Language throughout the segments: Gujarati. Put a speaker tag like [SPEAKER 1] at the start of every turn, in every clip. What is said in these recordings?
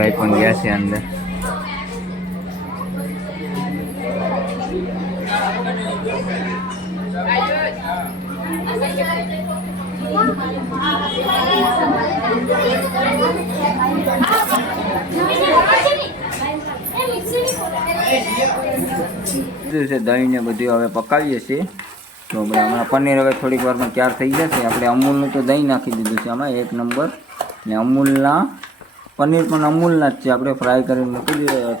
[SPEAKER 1] ભરતભાઈ પણ ગયા છે અંદર. દહીં ને બધું હવે પકાવીએ છીએ. તો આપણે હમણાં પનીર હવે થોડીક વારમાં તૈયાર થઈ જશે. આપણે અમૂલનું તો દહીં નાખી દીધું છે આમાં, એક નંબર. ને અમૂલના પનીર પણ અમૂલના જ છે. આપણે ફ્રાય કરીને મૂકી દઈએ.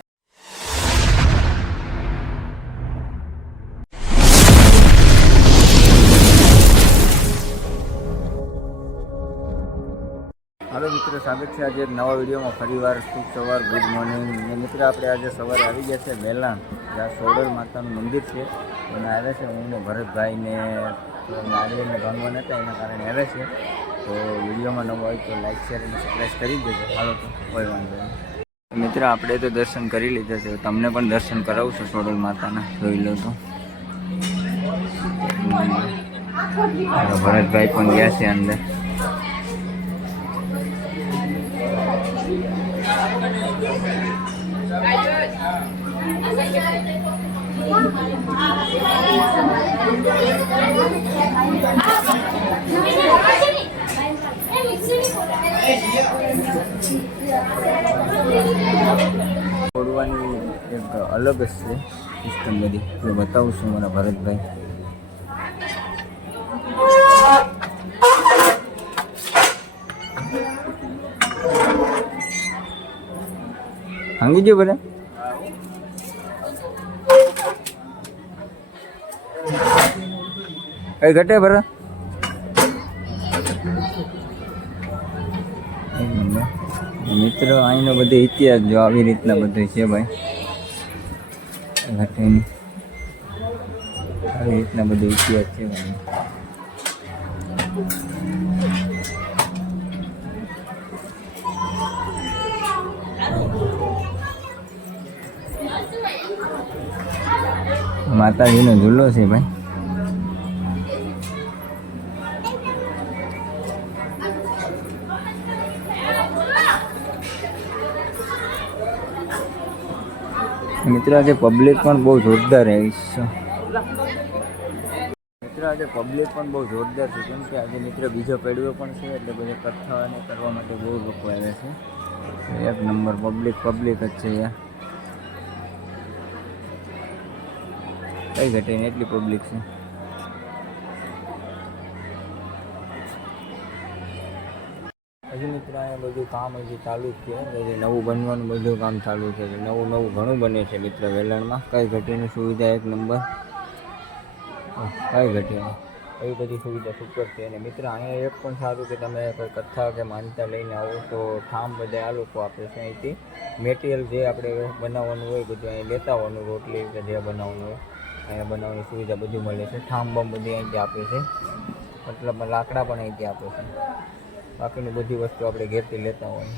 [SPEAKER 1] હાલો મિત્રો, સ્વાગત છે આજે નવા વિડીયોમાં. ફરીવાર શુભ સવાર, ગુડ મોર્નિંગ. મિત્રો, આપણે આજે સવારે આવી ગયા છે વહેલા જ્યાં સોડર માતાનું મંદિર છે. અને આવે છે હું ભરતભાઈને નાગરીને ને હતા. એના કારણે આવે છે તો વિડીયોમાં નવો હોય તો લાઈક શેર અને સબસ્ક્રાઈબ કરી દેજો. હાલો તો, કોઈ વાંધો નહીં. મિત્ર, આપણે તો દર્શન કરી લીધા છે. તમને પણ દર્શન કરાવું છું સોડલ માતાના. જોઈ લો તો. ભરતભાઈ પણ ગયા છે અંદર. છોડવાની એક અલગ જ છે સિસ્ટમ બધી. એ બતાવું છું મારા ભરતભાઈ. ભાંગી ગયો બધા? એ ઘટે ભરા મિત્રો, અહીંનો બધો ઇતિહાસ જો આવી રીતના બધું છે ભાઈ. ઘટે આવી રીતના બધો ઇતિહાસ છે ભાઈ. માતાજીનો ઝૂલો છે ભાઈ. મિત્રો, આજે પબ્લિક પણ બહુ જોરદાર છે. મિત્રો, આજે પબ્લિક પણ બહુ જોરદાર છે. કેમ કે આજે મિત્ર બીજો પેડવો પણ છે, એટલે બધા કથાને કરવા માટે બહુ લોકો આવે છે. એક નંબર પબ્લિક પબ્લિક જ છે યાર. કઈ ઘટે એટલી પબ્લિક છે. અહીંયા બધું કામ હજી ચાલુ જ છે. નવું બનવાનું બધું કામ ચાલુ છે. નવું નવું ઘણું બને છે મિત્ર વેલણમાં. કઈ ઘટીની સુવિધા એક નંબર? કઈ ઘટી એવી બધી સુવિધા સુપર છે. અને મિત્ર, અહીંયા એક પણ સારું કે તમે કોઈ કથા કે માનતા લઈને આવો તો ઠામ બધા આ લોકો આપે છે અહીંથી. મેટિરિયલ જે આપણે બનાવવાનું હોય, બધું અહીં લેતા આવવાનું, રોટલી કે જે બનાવવાનું હોય, અહીંયા બનાવવાની સુવિધા બધું મળે છે. ઠામ બમ બધી અહીંથી આપે છે. મતલબ લાકડા પણ અહીંથી આપે છે. બાકીની બધી વસ્તુ આપણે ઘેરથી લેતા હોય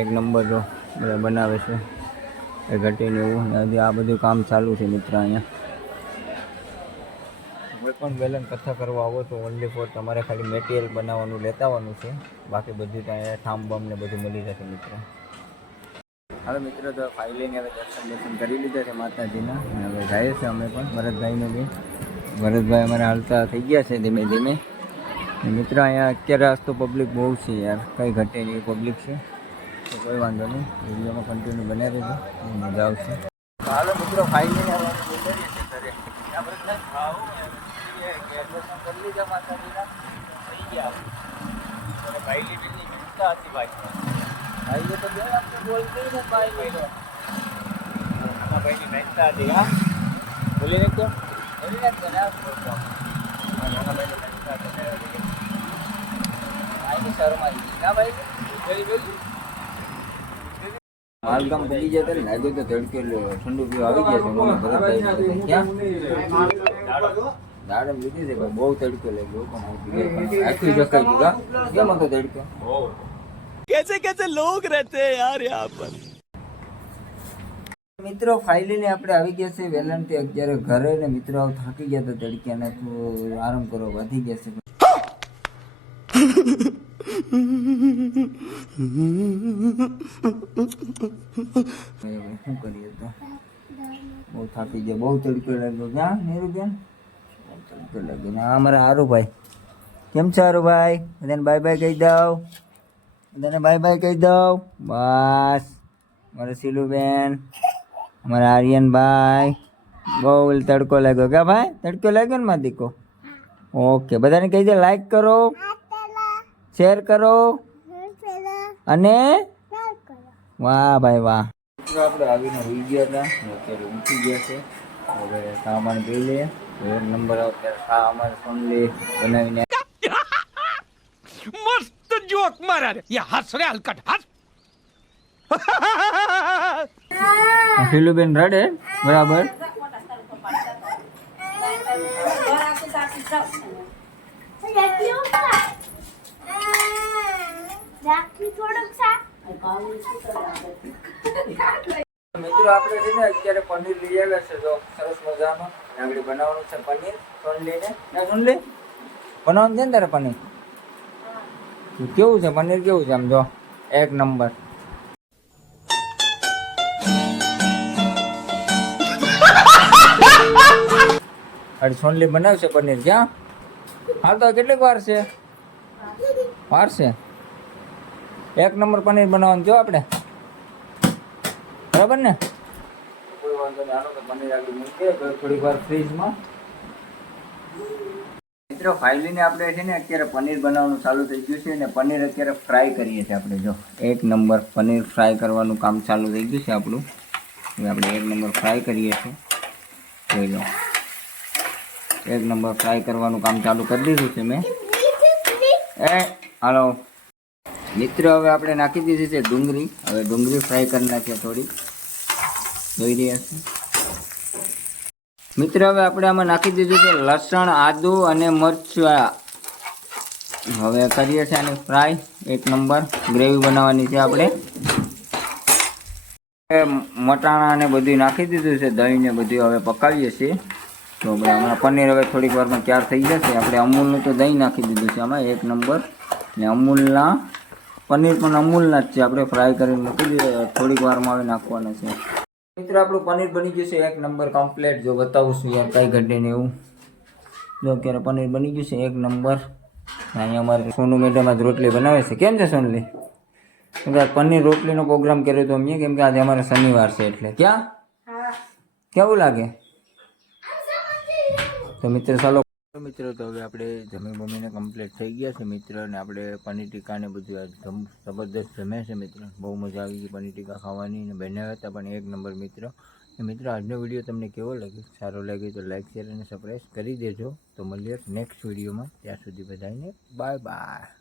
[SPEAKER 1] એક નંબર જો બધા બનાવે છે. એ ઘટીને એવું. હજી આ બધું કામ ચાલુ છે મિત્ર અહીંયા. કોઈ પણ વેલન કથા કરવા આવો તો ઓનલી ફોર તમારે ખાલી મેટિરિયલ બનાવવાનું લેતા આવવાનું છે. બાકી બધું ત્યાં ઠામ બમ ને બધું મળી જશે મિત્ર. હવે મિત્રો, તો ફાઇલિંગ હવે દર્શન દર્શન કરી લીધા છે માતાજીના. હવે જાય છે અમે પણ. ભરતભાઈને બી. ભરતભાઈ અમારે હાલતા થઈ ગયા છે ધીમે ધીમે. મિત્રો, અહીંયા અત્યારે આજ તો પબ્લિક બહુ છે યાર. કંઈ ઘટે નહીં પબ્લિક છે. તો કોઈ વાંધો નહીં. વિડીયોમાં કન્ટિન્યુ બને રહેજો. મજા આવશે. હાલો મિત્રો ફાઇનલી બોલી ને તો. બોલી ને તો ના માલગામ ભૂલી જતા ને લાગ્યો તો ધડકેલો ઠંડુ પીવા આવી ગયા છે મને દાડમ લીધી છે બહુ તડકો લે લોકો આખી જકાઈ ગયું કેમ હતો તડકો?
[SPEAKER 2] કેસે કેસે લોગ રહેતે યાર યહાં પર?
[SPEAKER 1] મિત્રો ફાઇલીને આપણે આવી ગયા છે વેલણથી અત્યારે ઘરે ને મિત્રો થાકી ગયા તો તડક્યાને આરામ કરો વધી ગયા છે. શું કરીએ તો? બહુ થાકી જાય બહુ તડકો લાગ્યો. ક્યાં? નીરુબેન બહુ તડકો લાગ્યો. ને આ મારા હારુભાઈ. કેમ છે હારુભાઈ? બધાને બાય બાય કહી દઉં. બધાને બાય બાય કહી દઉં. બસ. મારા સિલુબેન અમારા આર્યનભાઈ બહુ તડકો લાગ્યો. ક્યાં ભાઈ? તડકો લાગ્યો ને મારા દીકો? ઓકે. બધાને કહી દે લાઈક કરો. શેર કરો અને વાહ ભાઈ વાહ મિત્રો આપણે આવીને હોઈ ગયા હતા અત્યારે ઉઠી ગયા છે હવે સામાન જોઈ લઈએ એક નંબર અત્યારે ફોન લે બનાવીને
[SPEAKER 2] મસ્ત જોક મારા રે યે હસ રે હલકટ હસ
[SPEAKER 1] ફિલુબેન રડે બરાબર Thank you. મિત્રો, આપણે છે ને અત્યારે પનીર લઈ આવ્યા છે. જો, સરસ મજાનું. આપણે બનાવવાનું છે પનીર. સોનલીને ના સોનલી બનાવવાનું છે ને તારે પનીર? કેવું છે? પનીર કેવું છે? આમ જો, એક નંબર. અરે સોનલી બનાવશે પનીર. ક્યાં? હાલ તો કેટલીક વાર છે? વાર છે? એક નંબર પનીર બનાવવાનું જો આપણે. બરાબર ને? કોઈ વાંધો નહીં હાલો તો પનીર આગળ મૂકીએ થોડીક વાર ફ્રીજમાં. મિત્રો ફાઇલીને આપણે છે ને અત્યારે પનીર બનાવવાનું ચાલુ થઈ ગયું છે અને પનીર અત્યારે ફ્રાય કરીએ છીએ આપણે જો. એક નંબર પનીર ફ્રાય કરવાનું કામ ચાલુ થઈ ગયું છે આપણું. હવે આપણે એક નંબર ફ્રાય કરીએ છીએ. જોઈ લો. એક નંબર ફ્રાય કરવાનું કામ ચાલુ કરી દીધું છે મેં. એ હાલો. મિત્રો હવે આપણે નાખી દીધી છે ડુંગળી. હવે ડુંગળી ફ્રાય કરી નાખીએ થોડી. જોઈ રહ્યા છે? મિત્ર હવે આપણે આમાં નાખી દીધું છે લસણ, આદુ અને મરચાં. હવે કરીએ છીએ આને ફ્રાય. એક નંબર. ગ્રેવી બનાવવાની છે આપણે. મટાણા ને બધું નાખી દીધું છે, દહીં ને બધું હવે પકાવીએ છીએ. તો આપણે હમણાં પનીર હવે થોડીક વારમાં તૈયાર થઈ જશે. આપણે અમૂલનું તો દહીં નાખી દીધું છે આમાં. એક નંબર. ને અમૂલના પનીર પણ અમૂલના જ છે. આપણે ફ્રાય કરીને મૂકી દઈએ. થોડીક વારમાં હવે નાખવાના છે. મિત્રો આપણું પનીર બની ગયું છે. એક નંબર કમ્પ્લેટ જો બતાવું છું યાર કઈ ઘટે ને એવું. જો અત્યારે પનીર બની ગયું છે એક નંબર. અહીંયા અમારે સોનુ મેડમ આજ રોટલી બનાવે છે. કેમ છે સોનલી? કેમ કે પનીર રોટલીનો પ્રોગ્રામ કર્યો હતો અમે કેમ કે આજે અમારે શનિવાર છે એટલે. ક્યાં? કેવું લાગે? તો મિત્ર ચાલો તો મિત્રો, તો હવે આપણે જમી બમીને કમ્પ્લીટ થઈ ગયા છે મિત્ર, અને આપણે પનીર ટીકા ને બધું જમ, જબરદસ્ત જમે છે મિત્ર. બહુ મજા આવી ગઈ પનીર ટીકા ખાવાની, અને બનાવ્યા હતા પણ એક નંબર મિત્ર. મિત્રો, આજનો વીડિયો તમને કેવો લાગ્યો? સારો લાગ્યો તો લાઈક શેર અને સબસ્ક્રાઈબ કરી દેજો. તો મળીએ નેક્સ્ટ વિડીયોમાં ત્યાં સુધી બધાને બાય બાય